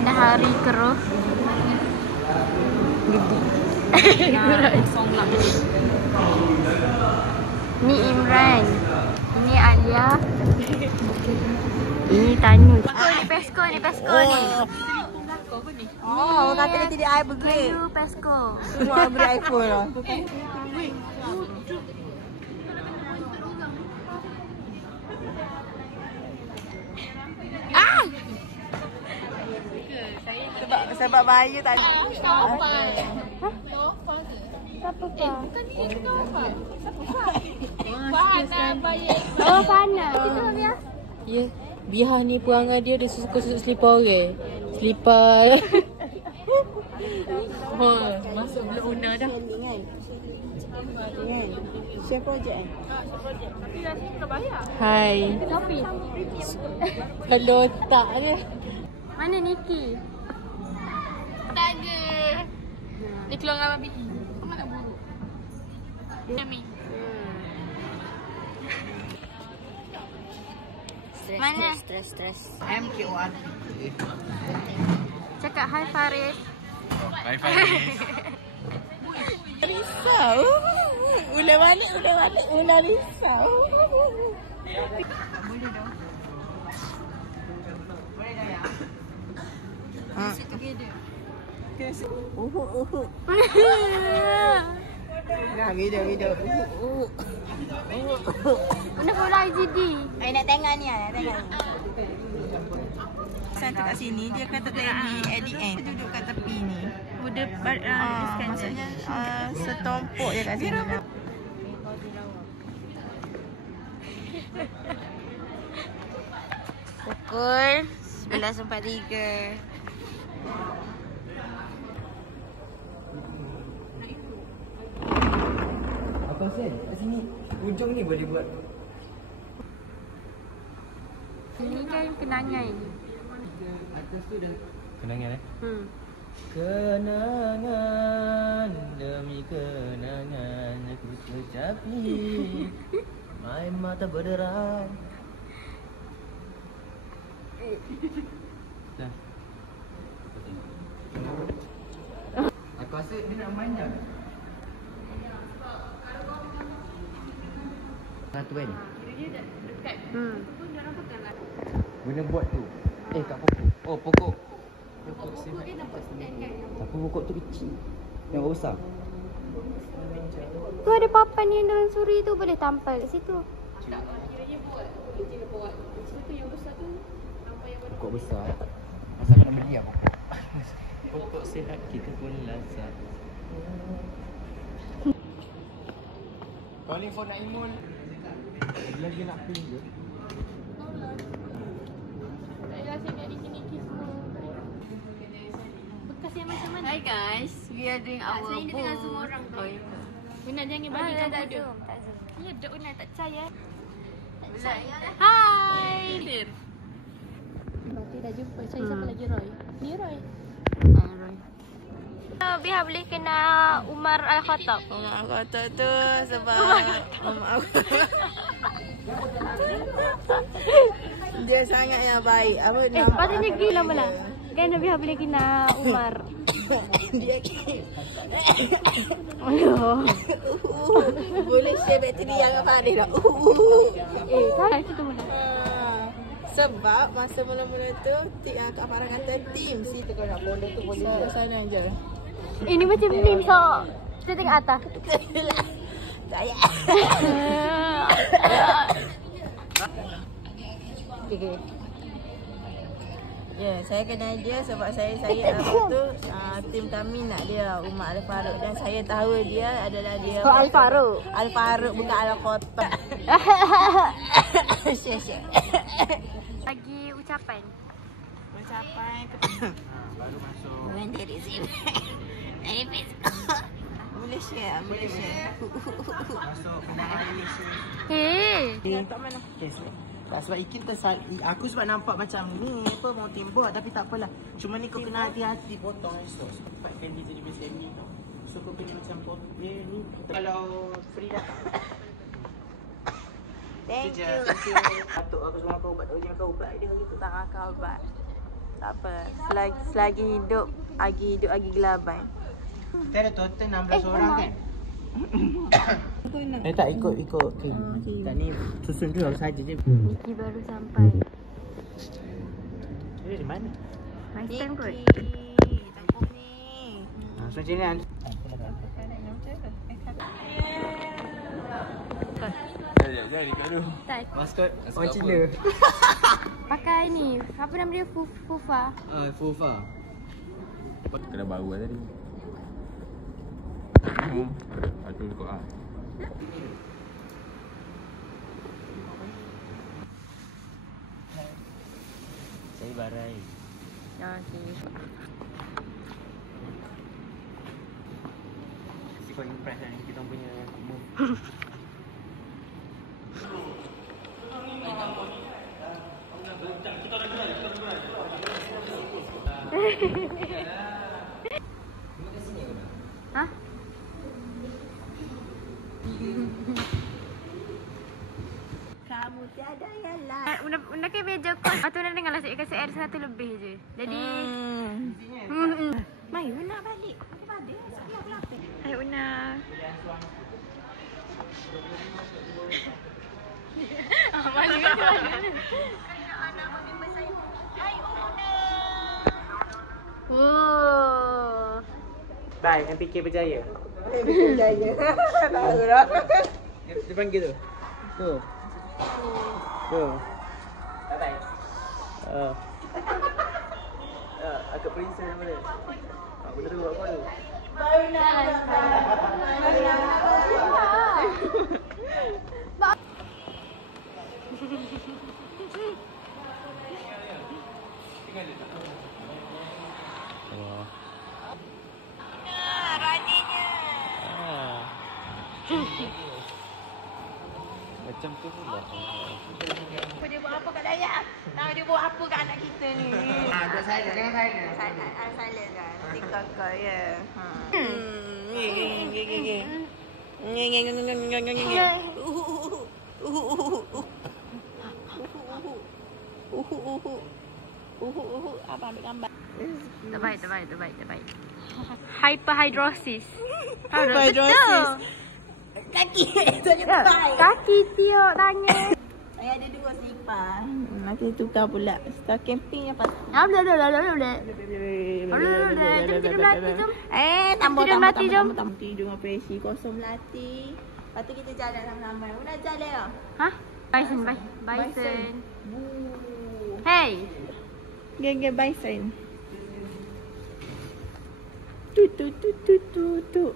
Matahari keruh. Kosong lah. Ni Imran. Ini Alia. Ini Tanu. Ni Pesko ni. Oh, kata dia tidak air bergrade. Tanu Pesko. Semua beri iPhone lah. Sebab bahaya tadi. Siapa kau? Oh, Fana. Ya, Biha ni perangai dia suka selipar orang. Selipar. Masuk belum una dah. Chef projek Hai. Sopi. Kalau tak dia. Mana Niki? Tak ada. Dia keluar dengan Abang BE. Kau nak buruk. Demi. Mana? Stres. MKOR. Cakap hi Faris. Hai Faris. Risau. Ulang balik. Ulang risau. Boleh dah. Sit together. Dah video. Mana pula IGD? Nak tengok ni nak tengok. Saya kat sini dia kata ready at the end. Duduk kat tepi ni. Udah Maksudnya setompok je kat sini. Pukul 11.43. Apa Sen? Kat sini ujung ni boleh buat. Ini kan kenangan. Atas tu dah kenangan Kenangan demi kenangan aku kecapi main mata berderai. Dah. Aku rasa dia nak main dah. Satu kan? Guna buat tu. Kat pokok. Oh, pokok. Pokok dia nampak stand kan? Tapi pokok tu kecil. Yang besar. Tu ada papan yang dalam suri tu, boleh tampal kat situ. Pokok besar. Masa kena beli lah pokok. Pokok sihat kita pun lazat. Calling for Naimul. Lagi nak pilih ke? Hi guys, we are doing our book. Ini dengan semua orang tu. Una jangan bagi kat dia. Ya, dok Una tak percaya. Hai. Dir. Berarti dah jumpa. Saya siapa lagi Roy? Ni Roy. Roy. Biar boleh kena Umar Al-Khattab. Umar Al-Khattab tu sebab dia sangatnya baik. Apa patutnya gila mana? Kan Biar boleh kena Umar. dia Aduh. boleh share bateri yang apa dia dah. Tak situ mana? Sebab masa mula-mula tu Kak Farah kata team situ kau nak follow tu boleh sana je. Ini macam meme so. Kita tengok atas. Saya. Okay. Ya, saya kenal dia sebab saya apa tu tim kami nak dia Umar Al-Faruq dan saya tahu dia adalah dia Al-Faruq. Al-Faruq bukan Al-Khattab. Syek. Lagi ucapan. Baru masuk. Nanti di sini. Dari Facebook. Boleh share. Masuk kenangan Malaysia. Tak mana? Tak, sebab Ikin aku sebab nampak macam ni apa mau tembak tapi tak apalah. Cuma ni kau kena hati-hati potong esok. Sebab kan dia jadi best ni tau. So kau kena macam potong ni kalau free datang. Thank you. Patut aku semua kau ubat dia gitu tak akal ubat. Tak apa. Selagi hidup lagi gelaban. Kita ada total 16 orang kan? Tak ikut okay. Tak ni susun dulu saja je. Niki baru sampai. Dia di mana? My time kot. Takut ni. So jangan. Maskot orang Cina. Pakai ni. Apa nama dia? Fufa. Fufa. Kena baru lah tadi. Aduh kau ah. Saya barai. Okay. Si kau impress kan kita punya move. Hah? Kamu tiada yang lain. Benda ke meja kos. Lepas tu nak dengar lah kasi air 100 lebih je. Jadi Mai, Una balik. Ada sekian berapa? Hai Una. Malu kan? Oh. Bye, MPK berjaya. Berjaya. Tahu dah. Dia panggil tu. Tu. Bye. Agak perisa nama dia. Benda tu buat apa tu? Macam tu pula. Dia buat apa kat Dayak? Dia buat apa kat anak kita ni? Duduk silent, jangan silent. Silent kan? Si kakak, ya. Apa ambil gambar? Terbaik. Hyperhidrosis. Hyperhidrosis. Kaki. Kaki tiuk tanya. Saya ada 2 selipar. Nanti tukar pula. Start camping yang pasti. Boleh. Jom tidur melati jom. Tambah. jom. Tidur dengan presi. Kosong melati. Lepas tu kita jalan ramai-ramai. Una jalan lah. Hah? Bison. Hey. Geng bison. Tu.